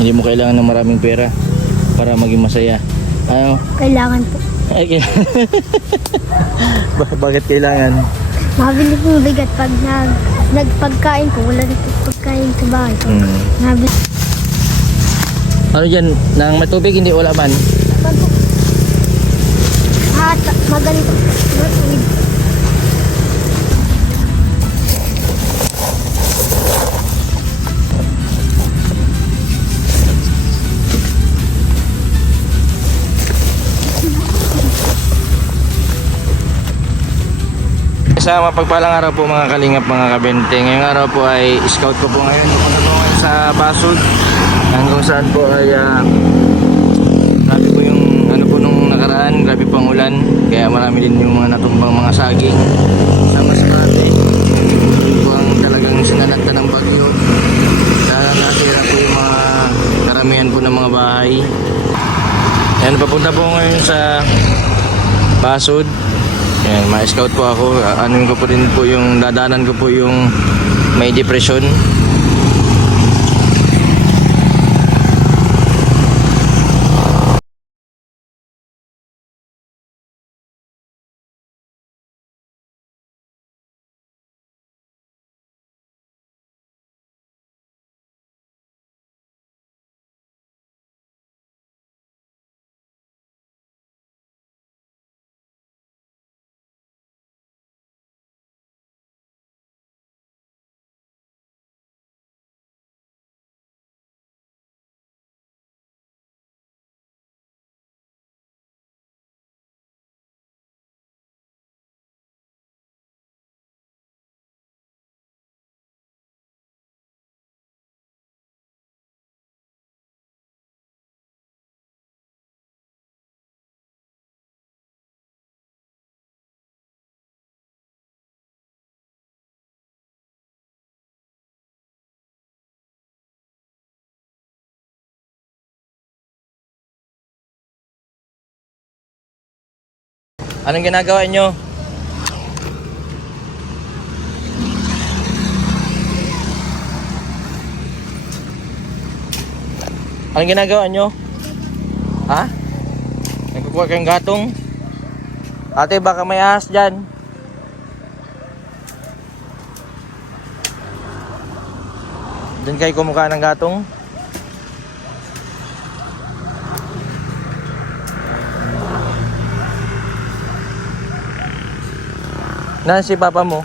Hindi mo kailangan ng maraming pera para maging masaya. Ano? Kailangan po. Ay, bakit kailangan? Mabili pong bigat pag nagpagkain po. Wala na po pagkain sa bahay. Mabili. Ano dyan? Nang matubig, hindi wala man? Magaling po. Matuwid. Sa mapagpalang araw po mga kalingap, mga kabente. Ngayong araw po ay scout ko po ngayon. Pupunta po ngayon sa Basud. Hanggang saan po ay grabe po yung ano po nung nakaraan. Grabe po ang ulan. Kaya marami din yung mga natumbang mga saging. Sa Masbate. Yun po ang talagang sinalanta ng bagyo. Kaya nasira po yung mga karamihan po ng mga bahay. Ayan, papunta po ngayon sa Basud. Ayan, ma-scout po ako. Anuin ko po din po yung dadanan ko po yung may depression. Anong ginagawa nyo? Anong ginagawa nyo? Ha? Nagkukuha kayong gatong? Ate, baka may ahas dyan. Diyan kayo kumukha ng gatong? Nasaan si papa mo?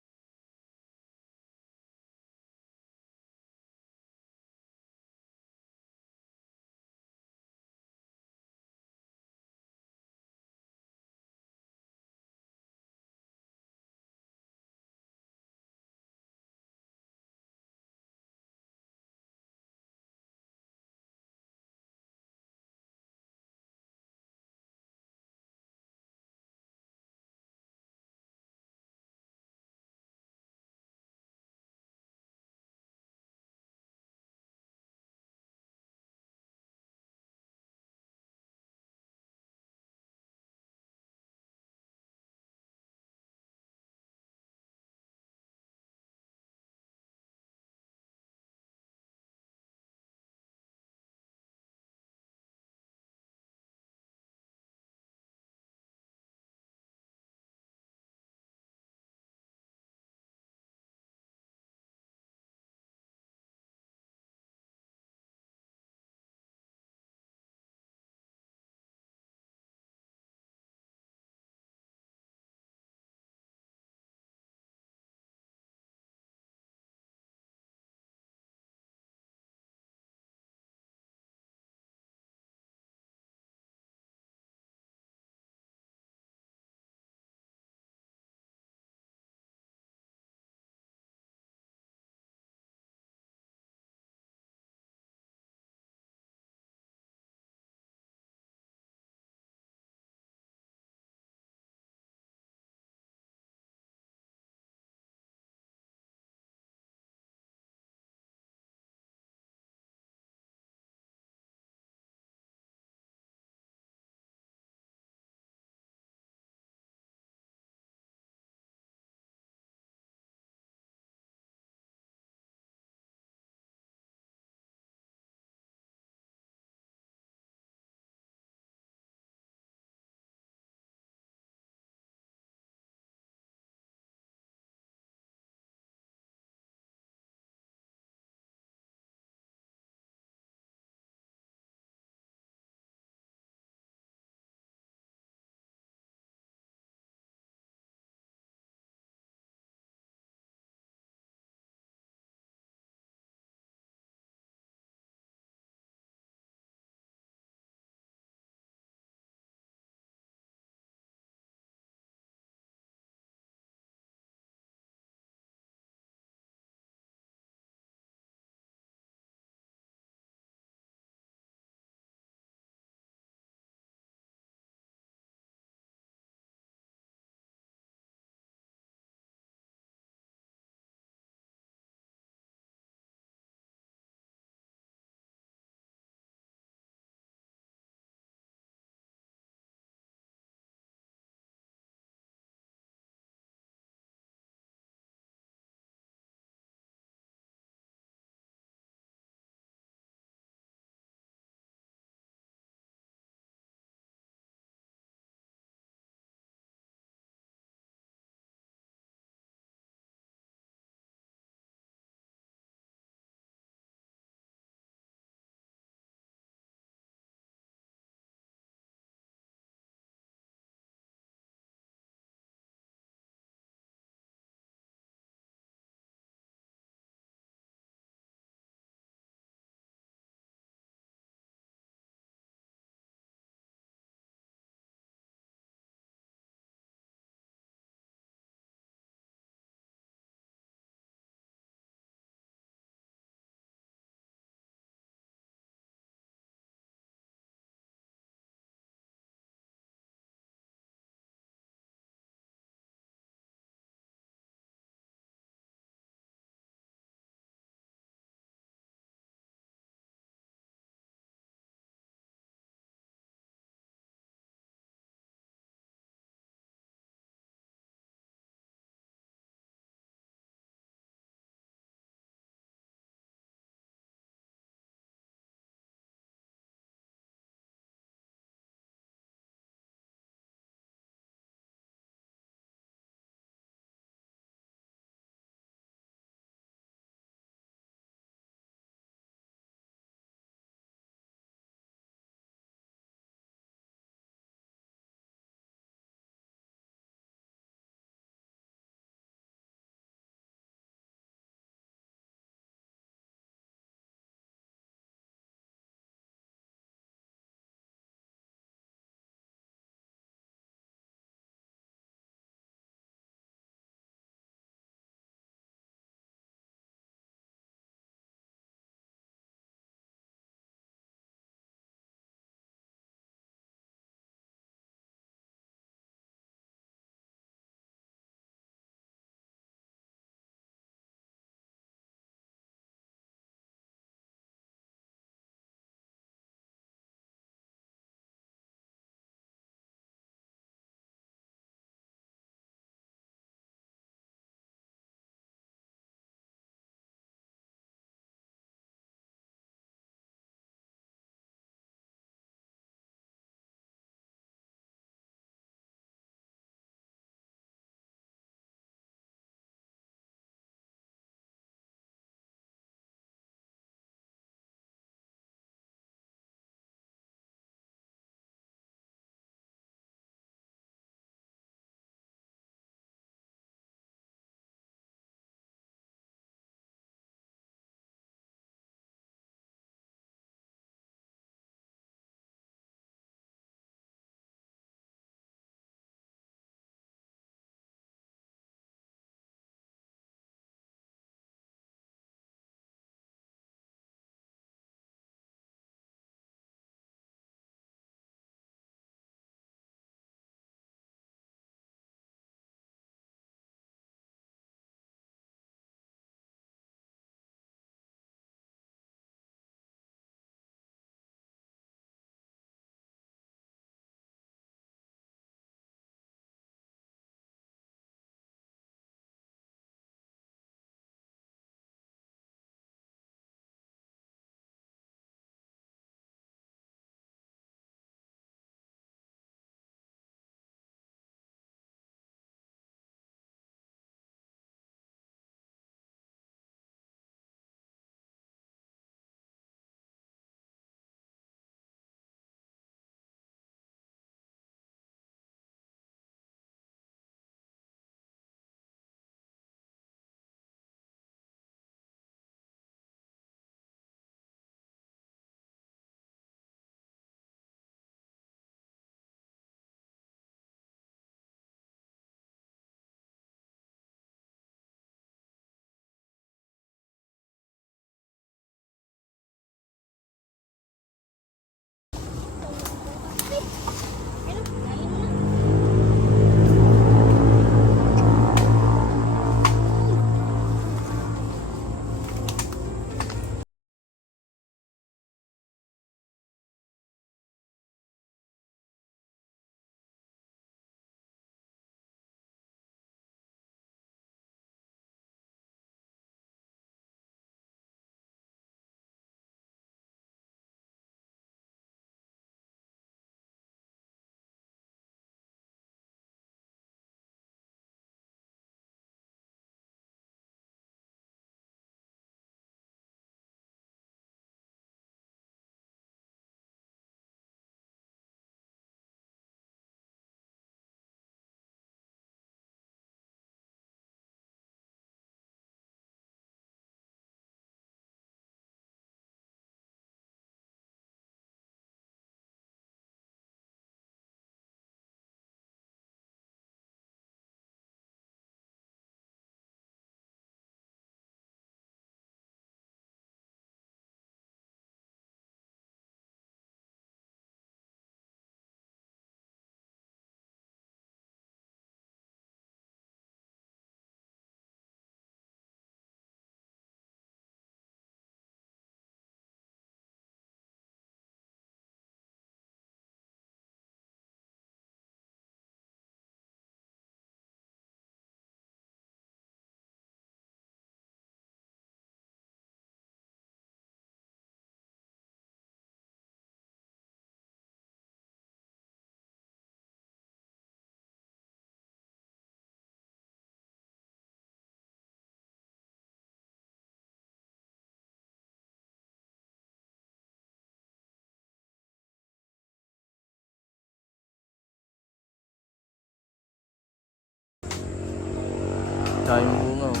Kain yung bunga oh.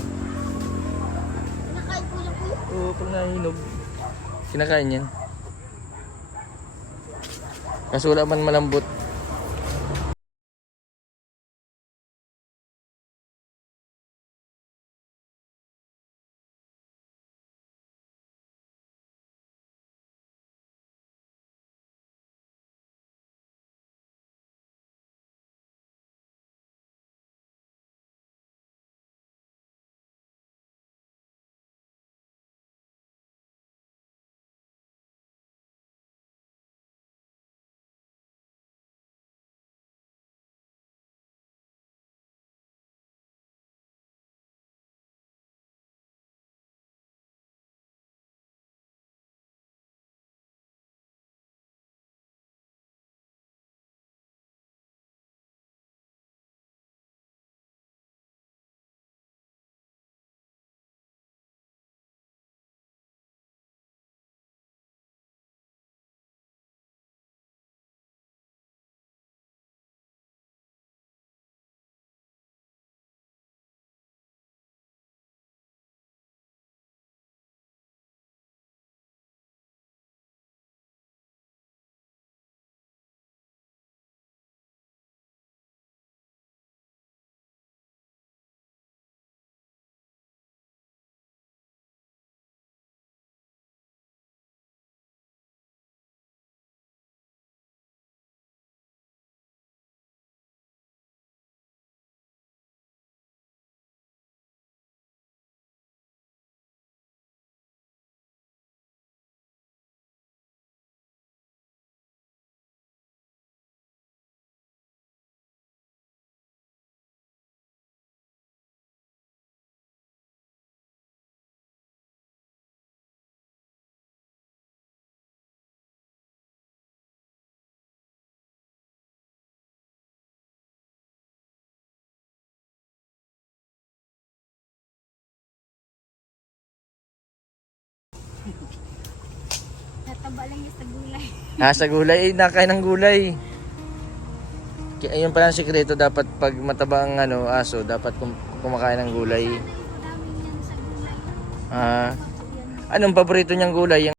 Nakain po lang po yun. Oo, pag nahinog. Kinakain yan. Kaso wala man malambot. Nataba lang yung sa gulay. Sa gulay, nakain ng gulay. Kaya yun pala ang sikreto, dapat pag mataba ang aso, dapat kumakain ng gulay. Sana yung madami yan sa gulay. Ah, Yan. anong paborito niyang gulay?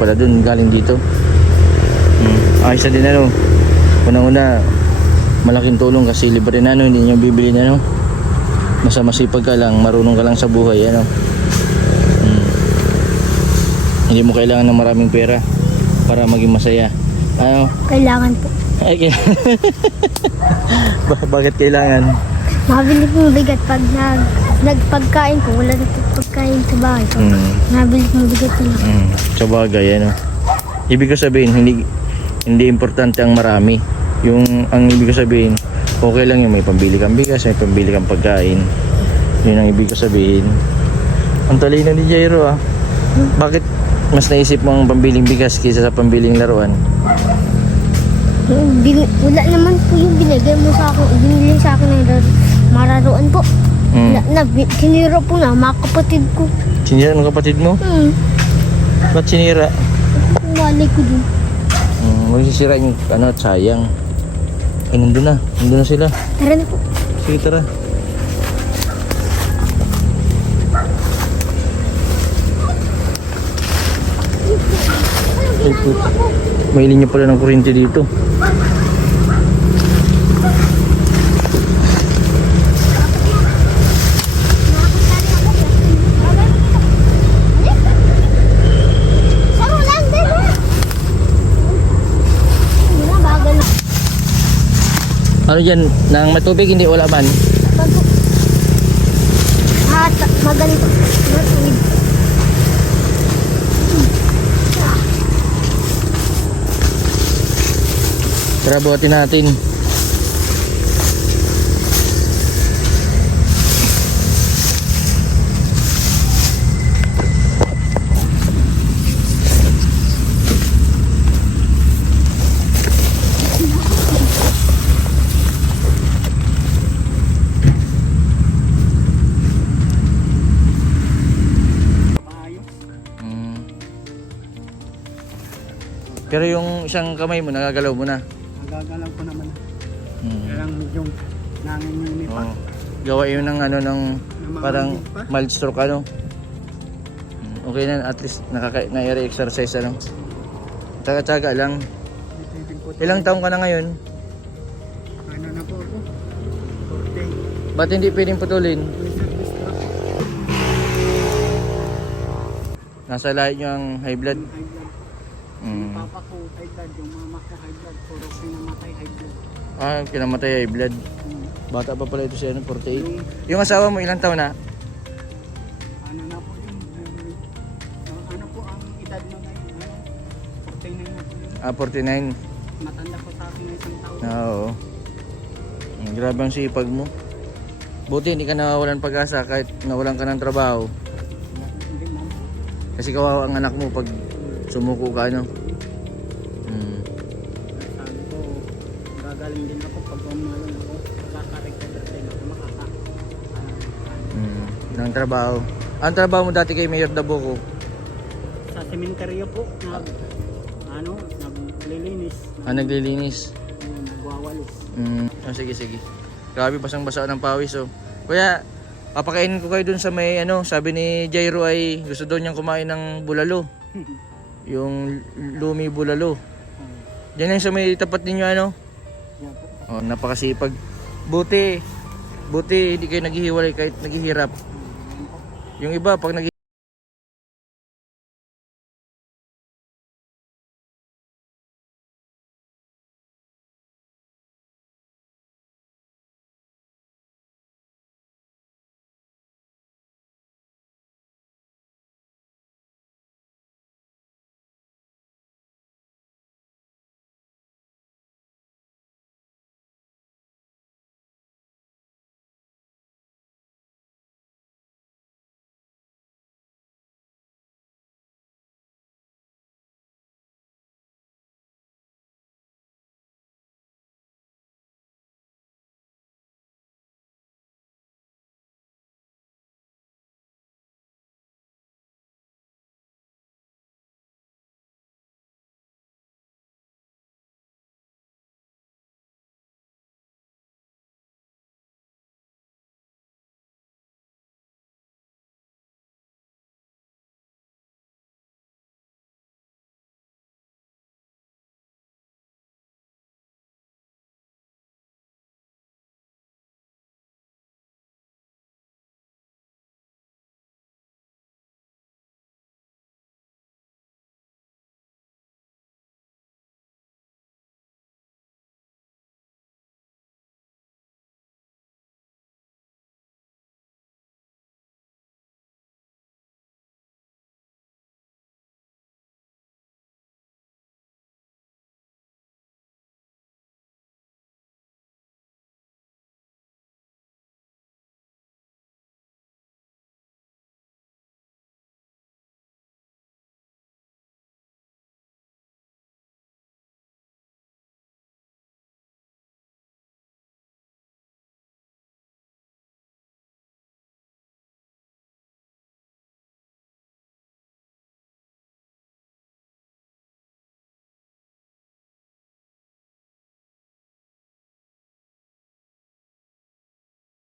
pala dun galing dito. Ayos na din ano. Unang-una, malaking tulong kasi libre na ano, hindi nyo bibili na ano. Basta masipag ka lang, marunong ka lang sa buhay ano. Hindi mo kailangan ng maraming pera para maging masaya. Ano? Kailangan po. Ay, bakit kailangan? Mabili pong bigat pag nagpagkain ko, wala na po pagkain sa bahay. Mabili pong bigat na. Sa bagay ano. Ibig ko sabihin, hindi importante ang marami. Ang ibig ko sabihin, okay lang yung may pambili kang bigas, may pambili kang pagkain. Yun ang ibig ko sabihin. Ang talino ni Jairo ah. Bakit mas naisip mo ang pambiling bigas kaysa sa pambiling laruan? Wala naman po yung binigay mo sa akin. Binili sa akin ng mararuan po. Wala na, sinira po na mga kapatid ko. Sinira ng kapatid mo? Ba't sinira? Malay ko din. Magsisira yung ano, sayang. Ay, nandun na sila. Tara na po. Sige, tara. Ay, puta. May linya pala ng kuryente dito. Ano dyan? Nang matubig, hindi wala man. Maganito. Matuwid. Tara, buhatin natin. Pero yung isang kamay mo, nagagalaw mo na. Nagagalaw ko naman. Kaya lang medyo nanginginig pa. Gawa yun ng ano, ng parang pa? mild stroke ano. Okay na, at least na-exercise ano. Taga-taga lang. Ilang taong ka na ngayon? Ano na po ako? 40. Ba't hindi pwedeng putulin? May service truck. Nasa lahi nyo ang high blood. High blood. Yung papa ko high blood, yung mama ko high blood, puro pinamatay high blood. Kinamatay high blood. Bata pa pala ito siya, 48. Yung asawa mo, ilang taon na? Ano na po yun? Ano po ang edad mo na yun? 49 na po yun. 49. Matanda po sa akin na isang taon. Oo. Grabe ang sipag mo. Buti hindi ka nawawalan pag-asa kahit nawalan ka ng trabaho. Hindi man. Kasi kawawa ang anak mo pag sumuko ka ano. Sabi ko, gagaling din ako pag umalan ako. Makaka-recover din ako. Ng trabaho. Ang trabaho mo dati kay Mayor Dabuco? Sa sementeryo po, naglilinis. Naglilinis. Nagwawalis. Sige. Grabe, basang-basa ng pawis oh. Kuya, papakainin ko kayo dun sa may ano, sabi ni Jairo ay gusto daw niyang kumain ng bulalo. Yung lumi bulalo. Diyan lang sa may tapat ninyo ano. Yan po. Napakasipag. Buti hindi kayo naghihiwalay kahit naghihirap. Yung iba pag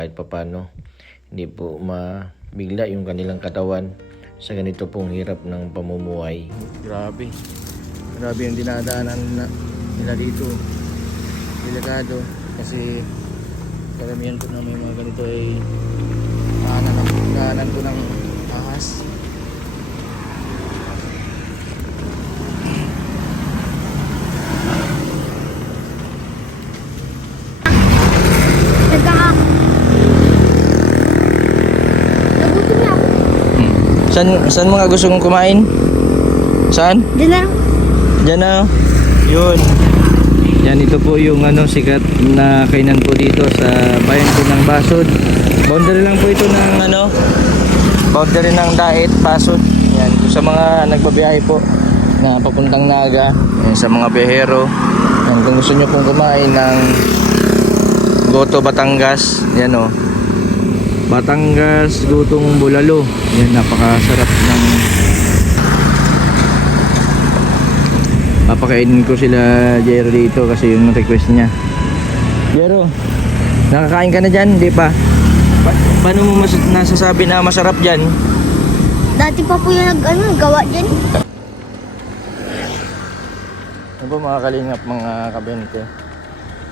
kahit papano hindi po mabigla yung kanilang katawan sa ganito pong hirap ng pamumuhay. Grabe yung dinadaanan nila dito. Delikado kasi karamihan po na may mga ganito ay daanan po ng ahas. Nagkaka... Nagutom na ako. Saan mga gusto kong kumain? Saan? Diyan na. Diyan na. Yun. Yan, ito po yung sikat na kainan po dito sa bayan po ng Basud. Boundary lang po ito ng boundary ng Daet, Basud. Yan, sa mga nagbabiyahe po na papuntang Naga, yan, sa mga biyahero. Yan, kung gusto nyo pong kumain ng Goto Batangas, yan o. Batangas, Gotong Bulalo. Yan, napakasarap ng papakainin ko sila Jero dito kasi yung request niya. Jero, nakakain ka na dyan? Hindi pa? Paano mo nasasabi na masarap dyan? Dati pa po yung gawa dyan. Ano po mga kalingap, mga kabente?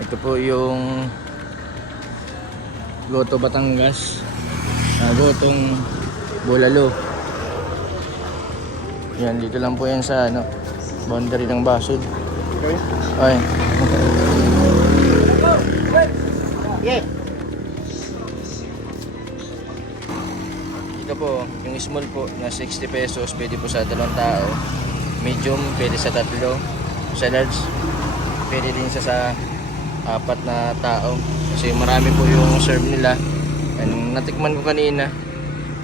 Ito po yung Goto Batangas, Gotong Bulalo. Yan, dito lang po yan sa boundary ng Basud. Okay. Yeah. Ito po, yung small po na 60 pesos, pwede po sa 2 tao. Medium, pwede sa 3. Sa large, pwede din sa 4 na tao. Kasi marami po yung serve nila. And natikman ko kanina,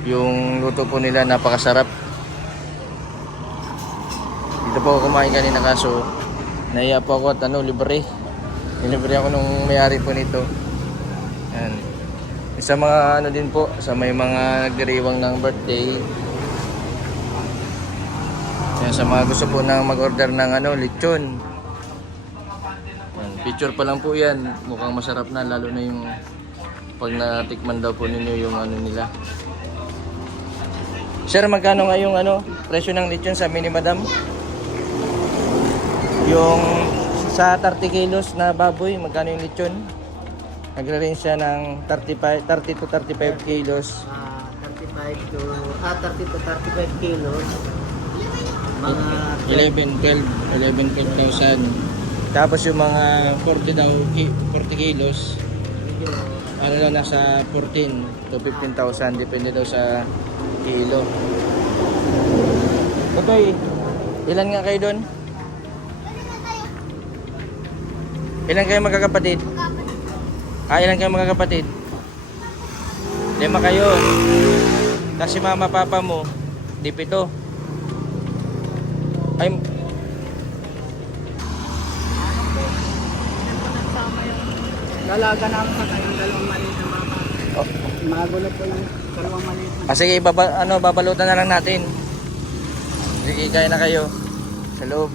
yung luto po nila napakasarap. Dito po ako kumain kanina kaso nahiya po ako at libre. Nilibre ako nung may-ari po nito. Yan. Sa mga din po, sa may mga nagdiriwang ng birthday. Yan, sa mga gusto po nang mag-order ng lechon. Yan, picture pa lang po yan. Mukhang masarap na, lalo na yung pag natikman daw po ninyo yung nila. Sir, magkano nga yung presyo ng lechon sa mini madam? Yung sa 30 kilos na baboy, magkano yung lechon? Nagre-range siya ng 30 to 35 kilos. 30 to 35 kilos. Mga 12,000. Tapos yung mga 40 kilos, nasa 14 to 15,000, depende daw sa kilo. Okay, ilan nga kayo doon? Ilan kayo magkakapatid? Ilan kayo magkakapatid? 5 kayo. Kasi mama papa mo, di 7. Ay, dalaga namin sa kanyang 2 maliit na mga. oh. Magulo po yung 2 maliit na. Sige, babalutan na lang natin. Sige, kaya na kayo sa loob.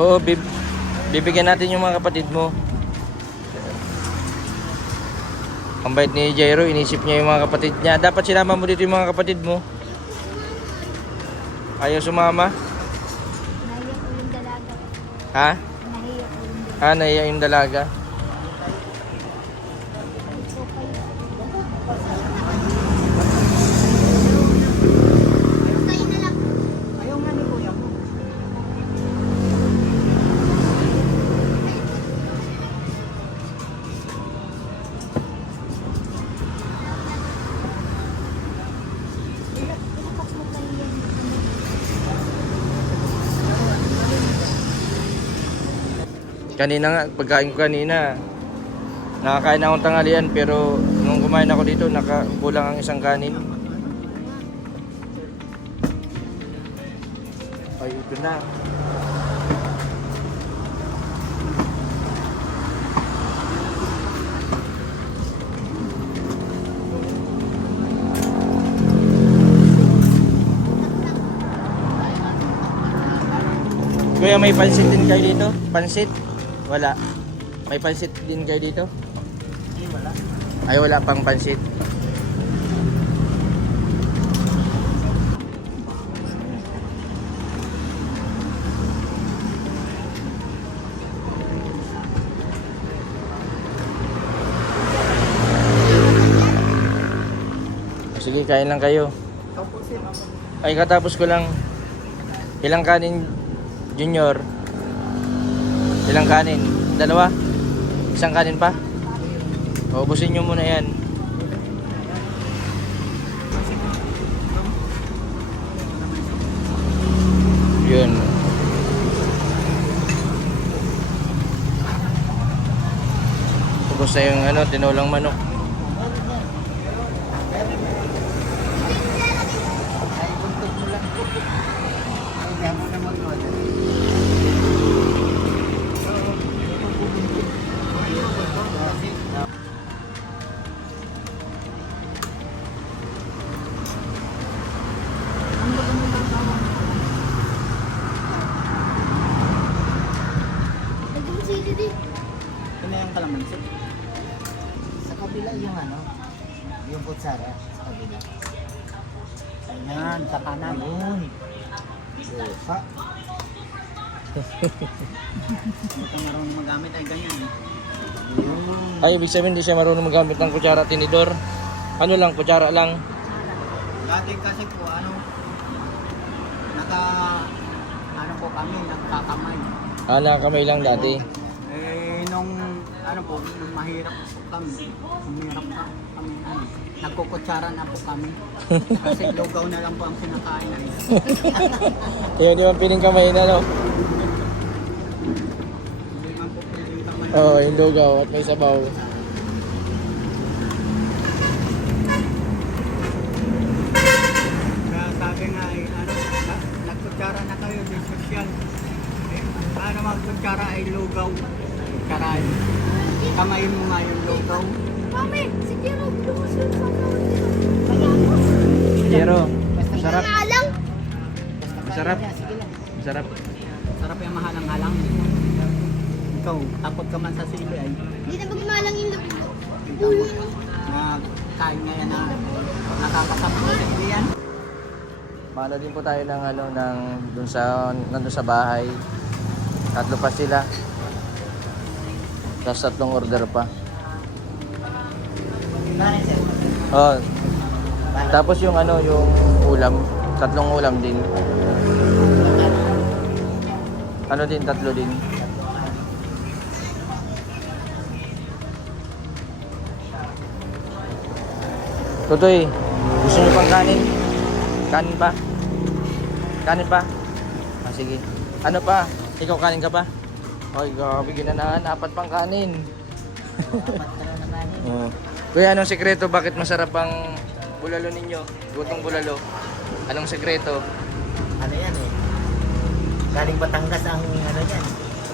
Oo, bibigyan natin yung mga kapatid mo. Ang bait ni Jairo, inisip niya yung mga kapatid niya. Dapat sinama mo dito yung mga kapatid mo. Ayaw sumama? Nahiya ko yung dalaga. Ha? Nahiya ko yung dalaga. Nahiya yung dalaga. Ayaw nga ni kuya mo. Kanina nga, pagkain ko kanina, nakakain akong tanghalian pero nung kumain ako dito, kulang ang isang kanin. Ay, ito na. Kuya, may pansit din kayo dito? Pansit? Wala. May pansit din kayo dito? Wala. Ay, wala pang pansit. Sige, kain lang kayo. Ay, katapos ko lang. Ilang kanin, Junior? Ilang kanin? Dalawa? Isang kanin pa? Ubusin nyo muna yan. Yun. Ubus na yung ano, tinulang manok. Nag-sili din. Ito na yung kalamansi. Sa kabila yung ano, yung kutsara sa kabila. Ayan, sa kanan. Yun. Lupa. Hindi ka marunong magamit ay ganyan. Yun. Ay, ibig sabihin hindi siya marunong magamit ng kutsara at tinidor. Ano lang, kutsara lang. Dati kasi po, ano po kami, nagkakamay. Kamay lang dati. Nung mahirap po kami, nagkukutsara na po kami. Kasi lugaw na lang po ang sinakain namin. Yun, di ba piling kamay na, no? Hindi man po pwedeng kamay. Oo, yung lugaw at may sabaw. Kaya sabi nga nagkutsara na kayo, di social. Paano magkutsara ay lugaw? Karay. Kamay mo nga yung lugaw. Mami, si Kiro, lumusun sa kanya. Pero, masarap. Alang. Masarap. Sige lang. Masarap. Sarap yung mahalang-halang. Ikaw, takot ka man sa sili ay. Hindi na magmalang yung Ikaw, kain ngayon na nakakasama sa sili yan. Maano din po tayo ng ano nandun sa bahay. Tatlo pa sila. Tapos 3 order pa. Bakit sir? Oh. Tapos yung yung ulam, 3 ulam din. Ano din, 3 din. Tutoy, gusto niyo pang kanin? Kanin pa? Kanin pa? Ah, sige. Ano pa? Ikaw kanin ka pa? Ay, grabe, ginanahan. 4 pang kanin. Patro naman yun. Oh. Kuya, anong sekreto? Bakit masarap ang bulalo ninyo? Gutong bulalo. Anong sekreto? Ano yan eh? Galing Batangas ang ano yan.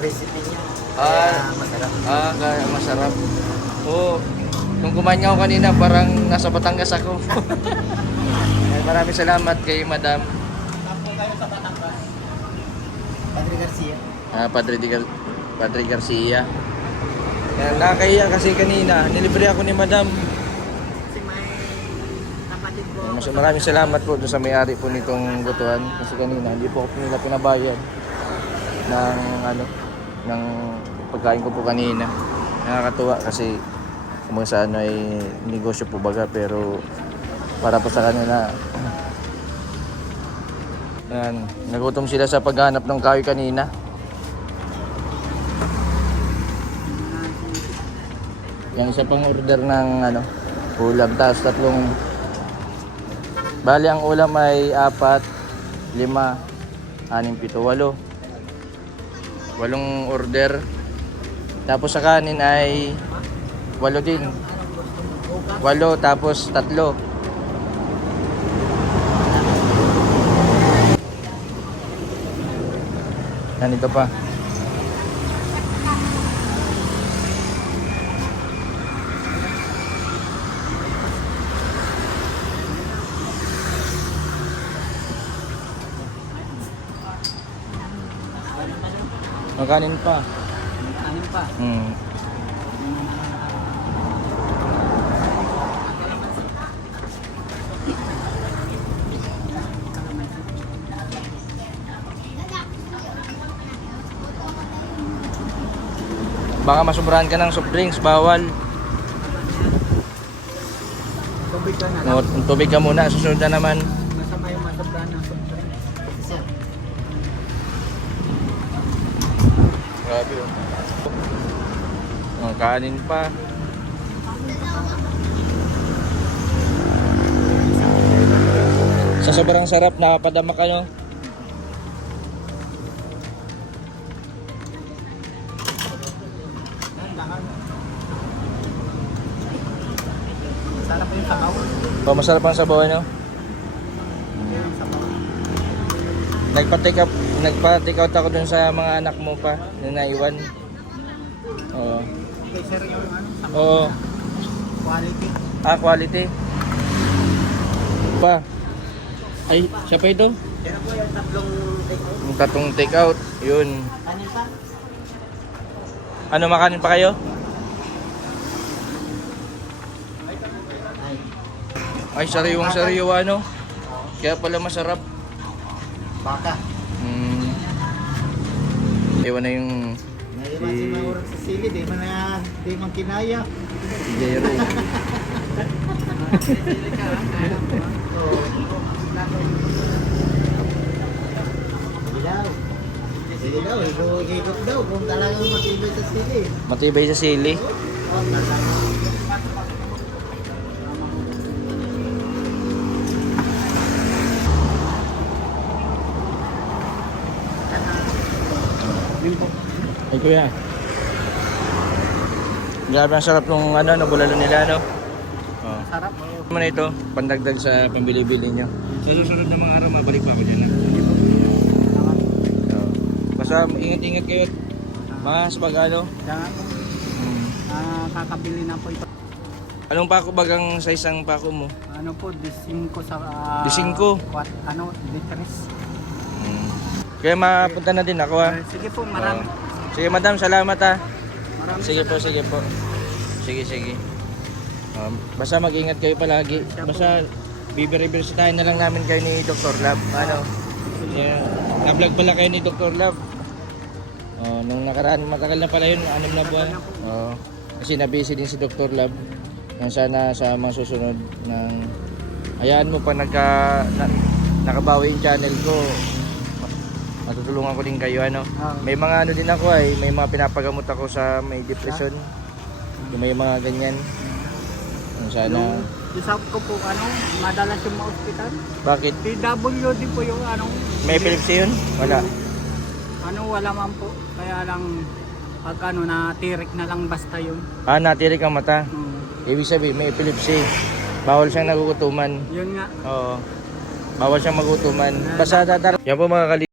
Recipe niya. Ah. Kaya masarap. Kaya masarap. Oo. Nung kumain ako kanina, parang nasa Batangas ako. Ay, maraming salamat kay Madam. Tapos kayo sa Batangas. Padre Garcia. Padre Garcia. Yan, nakakahiya kasi kanina, nilibre ako ni Madam. Kasi may kapatid ko. Maraming salamat po doon sa may-ari po nitong butuan. Kasi kanina, hindi po ako nila pinabayad ng pagkain ko po kanina. Nakakatuwa kasi kung sa ano ay negosyo po baga, pero para po sa kanila. Yan, nagutom sila sa paghanap ng kahoy kanina. Yung isa pang order ng ulam, tapos 3. Bali ang ulam ay 4, 5, 6, 7, 8. 8 order. Tapos sa kanin ay 8 din. 8 tapos 3. Yan, ito pa. Magkanin pa. Anim pa. Hmm. Baka masubrahan ka ng soft drinks, bawal. Tubig ka na lang. No, tubig ka muna, susunod na naman. Masama yung masobrahan ng soft drinks. Sir, Grabe oh. Kanin pa. Sa sobrang sarap, nakapadama ka no? Sarap yung sabaw. Oh, masarap ang sabaw no? Yung sabaw. Nagpa-take out ako dun sa mga anak mo pa na naiwan. Oo. Okay, sir, yung ano, sabaw Oo. na quality. Quality. Pa. Ay, siya pa ito? yan po yung tatlong take-out. Yung tatong take out. Yun. Kanin pa? Ano, makanin pa kayo? Ay, Ay, sariwang-sariwa ano? Kaya pala masarap. baka. Iwan na yung Naiwan si Mauro sa sili, di man kinaya. Jero. Sige daw, higop daw kung talagang matibay sa sili. Matibay sa sili. Oh, talagang. Ay kuya. Grabe ang sarap nung ano, bulalo nila no. Oh. Sarap. Ano na ito? Pandagdag sa pambili-bili nyo. Sa susunod na mga araw, mabalik pa ako dyan. Oh. Basta ingat-ingat kayo. Mas pag ano. Kaya kakabili na po ito. Anong pako bagang sa isang pako mo? Ano po, 15 sa... 15? Ano, liters. Kaya mapunta na din ako ha. Sige po, marami. Sige madam, salamat ha. Marami Sige po, sige po. Sige. Basta mag-ingat kayo palagi. Basta bibiribisitahin na lang namin kayo ni Dr. Lab. Ano? Na-vlog pala kayo ni Dr. Lab. Nung nakaraan, matagal na pala yun, 6 na buwan. Kasi na-busy din si Dr. Lab. Sana sa mga susunod ng hayaan mo pa nakabawi yung channel ko. Matutulungan ko din kayo ano. May mga ano din ako may mga pinapagamot ako sa may depression. Yung may mga ganyan. Sana Isap ko po, madalas yung ma-hospital. bakit? PWD po yung May epilepsy yun? Wala. wala man po. Kaya lang, pag natirik na lang basta yun. Natirik ang mata. Ibig sabihin may epilepsy. Bawal siyang nagugutuman. Yun nga. Oo. Bawal siyang magutuman. Basta Yan po mga